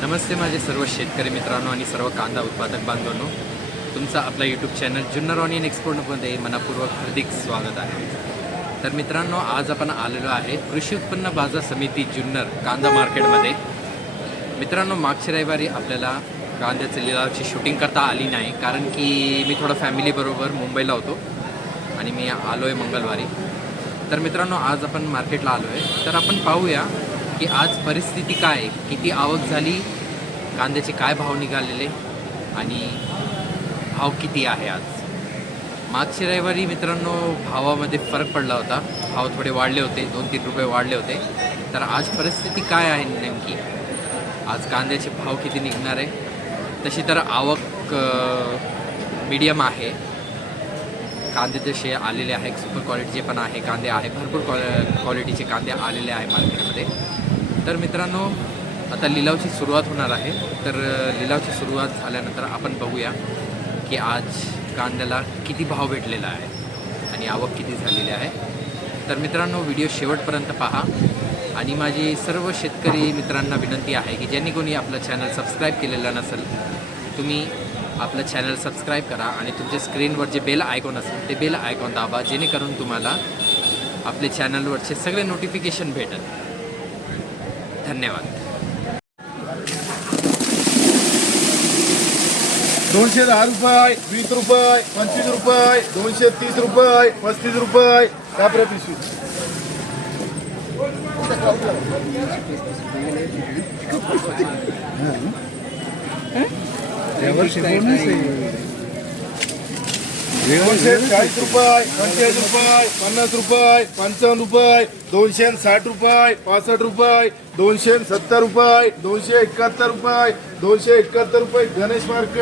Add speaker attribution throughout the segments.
Speaker 1: नमस्ते माझे सर्व शेतकरी मित्रांनो आणि सर्व कांदा उत्पादक बांधवांनो. तुमचा आपला यूट्यूब चॅनल जुन्नर ऑनियन एक्सपोर्टमध्ये मनापूर्वक हार्दिक स्वागत आहे. तर मित्रांनो आज आपण आलेलो आहे कृषी उत्पन्न बाजार समिती जुन्नर कांदा मार्केटमध्ये. मित्रांनो मागच्या रविवारी आपल्याला कांद्याचे लिलावची शूटिंग करता आली नाही कारण की मी थोडं फॅमिलीबरोबर मुंबईला होतो आणि मी आलो आहे मंगळवारी. तर मित्रांनो आज आपण मार्केटला आलो आहे तर आपण पाहूया की आज परिस्थिती काय? आहे किती आवक झाली? कांद्याचे काय भाव निघालेले? आणि भाव किती आहे आज? मागच्या रविवारी मित्रांनो भावामध्ये फरक पडला होता. भाव थोडे वाढले होते दोन तीन रुपये वाढले होते. तर आज परिस्थिती काय आहे नेमकी? आज कांद्याचे भाव किती निघणार आहे? तशी तर आवक मीडियम आहे. कांदे जसे आलेले आहे सुपर क्वालिटीचे पण आहे. कांदे आहे भरपूर क्वा क्वालिटीचे कांदे आलेले आहे मार्केटमध्ये तर मित्रांनो आता लिलावची सुरुवात होणार आहे. तर लिलावची सुरुवात झाल्यानंतर आपण बघूया की आज कांद्याला किती भाव भेटलेला आहे आणि आवक किती झालेली आहे. तर मित्रांनो व्हिडिओ शेवटपर्यंत पहा. आणि माझी सर्व शेतकरी मित्रांना विनंती आहे की ज्यांनी कोणी आपलं चॅनल सबस्क्राईब केलेलं नसेल तुम्ही आपलं चॅनल सबस्क्राईब करा आणि तुमच्या स्क्रीनवर जे बेल आयकॉन असेल ते बेल आयकॉन दाबा जेणेकरून तुम्हाला आपले चॅनलवरचे सगळे नोटिफिकेशन भेटेल. धन्यवाद.
Speaker 2: दोनशे दहा रुपये वीस रुपये पंचवीस रुपये दोनशे तीस रुपये पस्तीस रुपये. कापऱ्या पिशवी दोनशे चाळीस रुपये पंचेचाळीस रुपये पन्नास रुपये पंचावन्न रुपये दोनशे साठ रुपये पासष्ट रुपये दोनशे सत्तर रुपये दोनशे एकाहत्तर रुपये दोनशे एकाहत्तर रुपये गणेश मार्क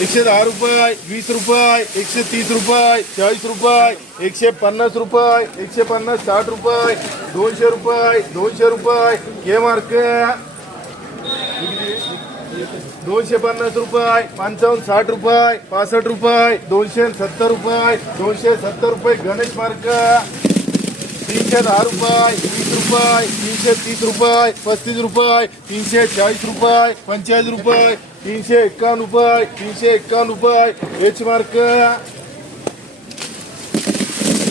Speaker 2: एकशे दहा रुपये वीस रुपये एकशे तीस रुपये चाळीस रुपये एकशे पन्नास रुपये एकशे पन्नास साठ रुपये दोनशे रुपये दोनशे रुपये के मार्क दोनशे पन्नास रुपये पंचावन्न साठ रुपये पासष्ट रुपये दोनशे सत्तर रुपये दोनशे सत्तर रुपये गणेश मार्क. तीनशे दहा रुपये वीस रुपये तीनशे तीस रुपये पस्तीस रुपये तीनशे चाळीस रुपये पंचेचाळीस रुपये तीनशे एक्कावन्न रुपये तीनशे एक्कावन्न रुपये एच मार्क.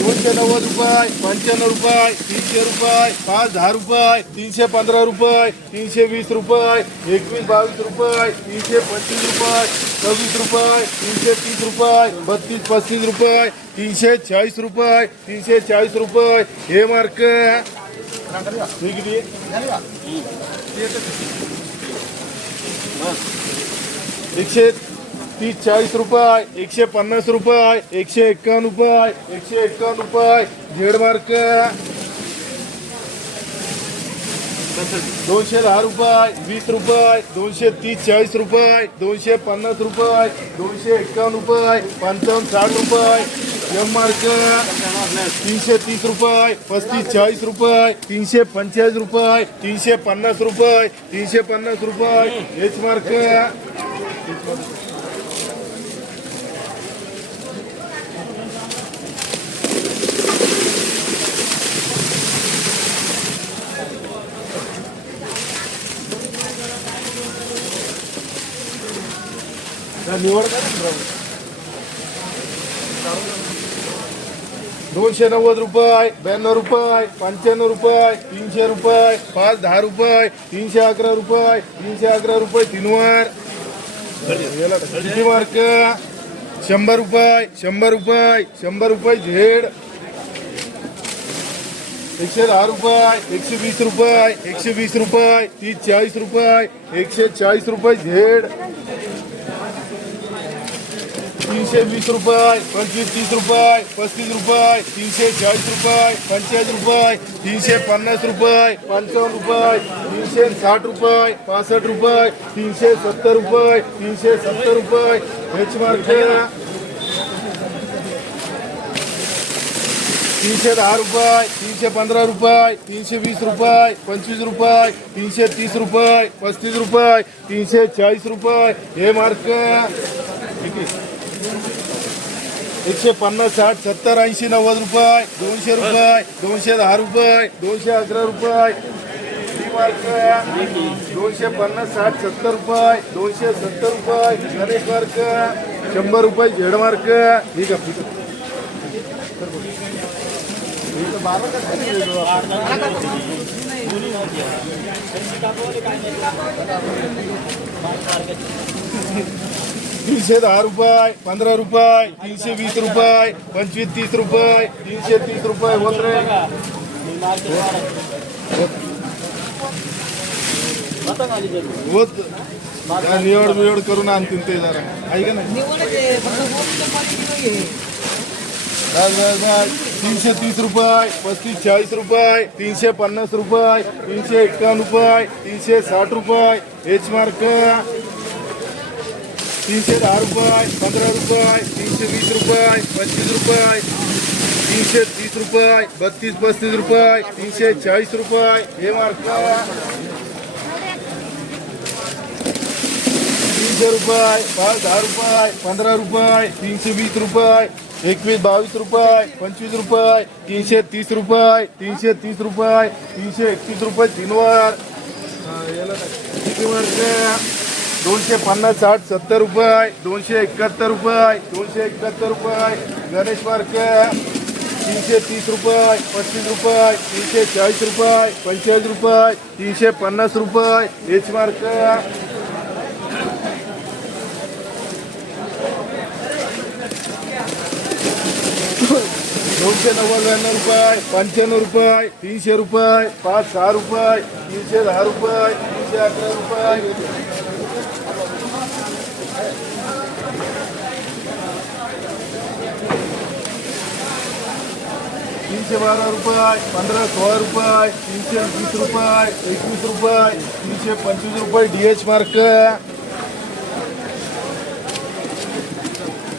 Speaker 2: दोनशे नव्वद रुपये पंच्याण्णव रुपये तीनशे रुपये पाच दहा रुपये तीनशे पंधरा रुपये तीनशे वीस रुपये एकवीस बावीस रुपये तीनशे पंचवीस रुपये सव्वीस रुपये तीनशे तीस रुपये बत्तीस पस्तीस रुपये तीनशे चाळीस रुपये तीनशे चाळीस रुपये. हे मार्क एकशे तीस चाळीस रुपये एकशे पन्नास रुपये एकशे एक्कावन्न रुपये एकशे एक्कावन्न रुपये झेड मार्क. दोनशे दहा रुपये वीस रुपये दोनशे तीस चाळीस रुपये दोनशे पन्नास रुपये दोनशे एक्कावन्न रुपये पंचावन्न साठ रुपये एम मार्क तीनशे तीस रुपये पस्तीस चाळीस रुपये तीनशे पंचेचाळीस रुपये तीनशे पन्नास रुपये तीनशे पन्नास रुपये एच मार्क निवड करा दोनशे नव्वद रुपये ब्याण्णव रुपये पंच्याण्णव रुपये तीनशे रुपये पाच दहा रुपये तीनशे अकरा रुपये तीनशे अकरा रुपये तीनवर. किती मार्क शंभर रुपये शंभर रुपये शंभर रुपये झेड. एकशे दहा रुपये एकशे वीस रुपये एकशे वीस रुपये तीस चाळीस रुपये एकशे चाळीस रुपये झेड. तीनशे वीस रुपये, पंचवीस तीस रुपये, पस्तीस रुपये, तीनशे चाळीस रुपये, पंचेचाळीस रुपये, तीनशे पन्नास रुपये, पंचावन्न रुपये, तीनशे साठ रुपये, पासष्ट रुपये, तीनशे सत्तर रुपये, तीनशे सत्तर रुपये. एच मार्क तीनशे दहा रुपये, तीनशे पंधरा रुपये, तीनशे वीस रुपये, पंचवीस रुपये, तीनशे तीस रुपये, पस्तीस रुपये, तीनशे चाळीस रुपये. हे मार्क एकशे पन्नास साठ सत्तर ऐंशी नव्वद रुपये दोनशे रुपये दोनशे दहा रुपये दोनशे अकरा रुपये. मार्क दोनशे पन्नास साठ सत्तर रुपये दोनशे सत्तर रुपये गणेश मार्क शंभर रुपये झेड मार्क. ठीक आहे ठीक तीनशे दहा रुपये पंधरा रुपये तीनशे वीस रुपये पंचवीस तीस रुपये तीनशे तीस रुपये होत रे. होत. निवड बिवड करून आणतील ते जरा. आहे तीनशे तीस रुपये पस्तीस चाळीस रुपये तीनशे पन्नास रुपये तीनशे एक्कावन्न रुपये तीनशे साठ रुपये. एच मार्क तीनशे दहा रुपये पंधरा रुपये तीनशे वीस रुपये पंचवीस रुपये तीनशे तीस रुपये बत्तीस पस्तीस रुपये तीनशे चाळीस रुपये. हे मार्क तीनशे रुपये पाच दहा रुपये पंधरा रुपये तीनशे वीस रुपये एकवीस बावीस रुपये पंचवीस रुपये तीनशे तीस रुपये तीनशे तीस रुपये तीनशे एकतीस रुपये तीनवर किती वर्ष दोनशे पन्नास साठ सत्तर रुपये दोनशे एकाहत्तर रुपये दोनशे एकाहत्तर रुपये गणेश मार्क तीनशे तीस रुपये पस्तीस रुपये तीनशे चाळीस रुपये पंचेचाळीस रुपये तीनशे पन्नास रुपये एच मार्क दोनशे नव्याण्णव रुपये पंच्याण्णव रुपये तीनशे रुपये पाच सहा रुपये तीनशे दहा रुपये तीनशे अकरा रुपये. तीनशे बारा रुपये, पंधरा सोळा रुपये, तीनशे वीस रुपये, एकवीस रुपये, तीनशे पंचवीस रुपये डी एच मार्क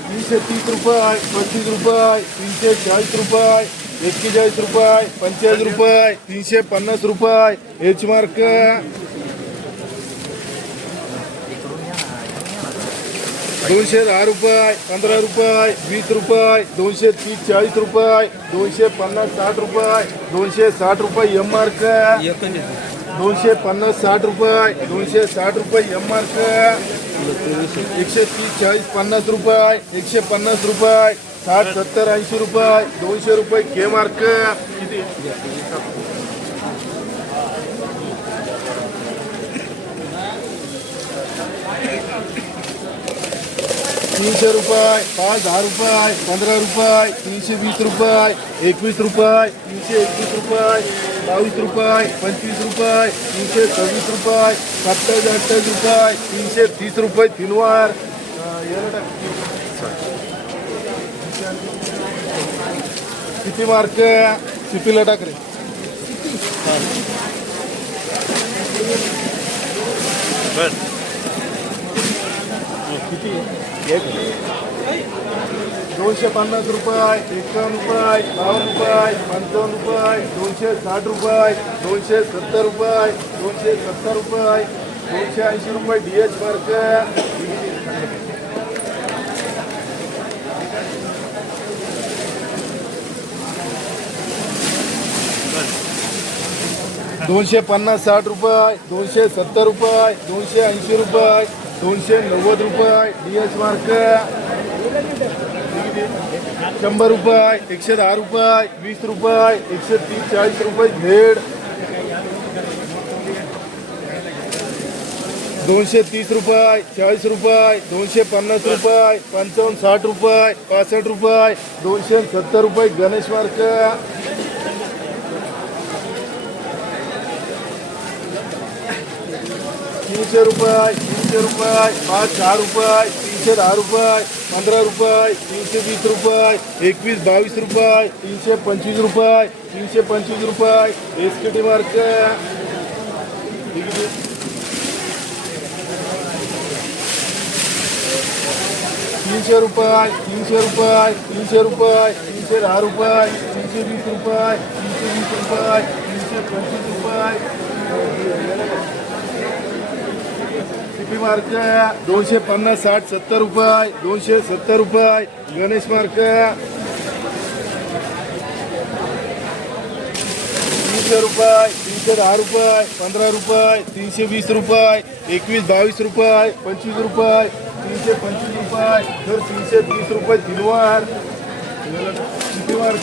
Speaker 2: तीनशे तीस रुपये, पस्तीस रुपये, तीनशे चाळीस रुपये, एक्केचाळीस रुपये, पंचेचाळीस रुपये, तीनशे पन्नास रुपये एच मार्क दोनशे दहा रुपये पंधरा रुपये वीस रुपये दोनशे तीस चाळीस रुपये दोनशे पन्नास साठ रुपये दोनशे साठ रुपये एम का दोनशे पन्नास साठ रुपये दोनशे साठ रुपये एम मार्क एकशे तीस चाळीस पन्नास रुपये एकशे पन्नास रुपये साठ सत्तर ऐंशी रुपये दोनशे रुपये के मार्क किती तीनशे रुपये पाच दहा रुपये पंधरा रुपये तीनशे वीस रुपये एकवीस रुपये तीनशे एकवीस रुपये बावीस रुपये पंचवीस रुपये तीनशे सव्वीस रुपये सत्तावीस अठ्ठावीस रुपये तीनशे तीस रुपये तीनवार. किती मार्क सिपीला टाक रे. किती? एक. दोनशे पन्नास रुपये एकावन्न रुपये बावन्न रुपये पंचावन्न रुपये दोनशे साठ रुपये दोनशे सत्तर रुपये दोनशे सत्तर रुपये दोनशे ऐंशी रुपये डी एच मार्क दोनशे पन्नास साठ रुपये दोनशे सत्तर रुपये दोनशे ऐंशी रुपये दोनशे नव्वद रुपये डी एच मार्क शंभर रुपये एकशे दहा रुपये वीस रुपये एकशे तीस, चाळीस रुपये झेड दोनशे तीस रुपये चाळीस रुपये दोनशे पन्नास रुपये पंचावन्न, साठ रुपये पासष्ट रुपये दोनशे सत्तर रुपये गणेश मार्क तीनशे रुपये तीनशे रुपये पाच सहा रुपये तीनशे दहा रुपये पंधरा रुपये तीनशे वीस रुपये एकवीस बावीस रुपये तीनशे पंचवीस रुपये तीनशे पंचवीस रुपये एस के टी मार्क तीनशे रुपये तीनशे रुपये तीनशे रुपये तीनशे दहा रुपये तीनशे वीस रुपये तीनशे वीस रुपये तीनशे पंचवीस रुपये किती मार्क दोनशे पन्नास साठ सत्तर रुपये दोनशे सत्तर रुपये गणेश मार्क तीनशे रुपये तीनशे दहा रुपये पंधरा रुपये तीनशे वीस रुपये एकवीस बावीस रुपये पंचवीस रुपये तीनशे पंचवीस रुपये तर तीनशे तीस रुपये तीनवार किती वार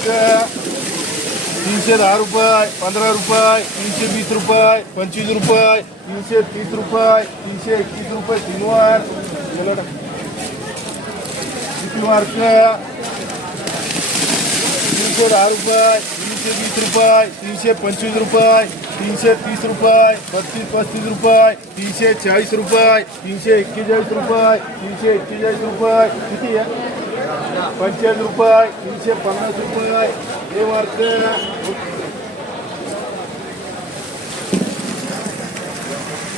Speaker 2: तीनशे दहा रुपये, पंधरा रुपये, तीनशे वीस रुपये, पंचवीस रुपये, तीनशे तीस रुपये, तीनशे एकवीस रुपये किती वार का तीनशे दहा रुपये, तीनशे वीस रुपये, तीनशे पंचवीस रुपये, तीनशे तीस रुपये, बत्तीस, पस्तीस रुपये, तीनशे चाळीस रुपये, तीनशे एक्केचाळीस रुपये, तीनशे एक्केचाळीस रुपये. किती आहे? पंचायत रुपये तीनशे पन्नास रुपये हे वाटतं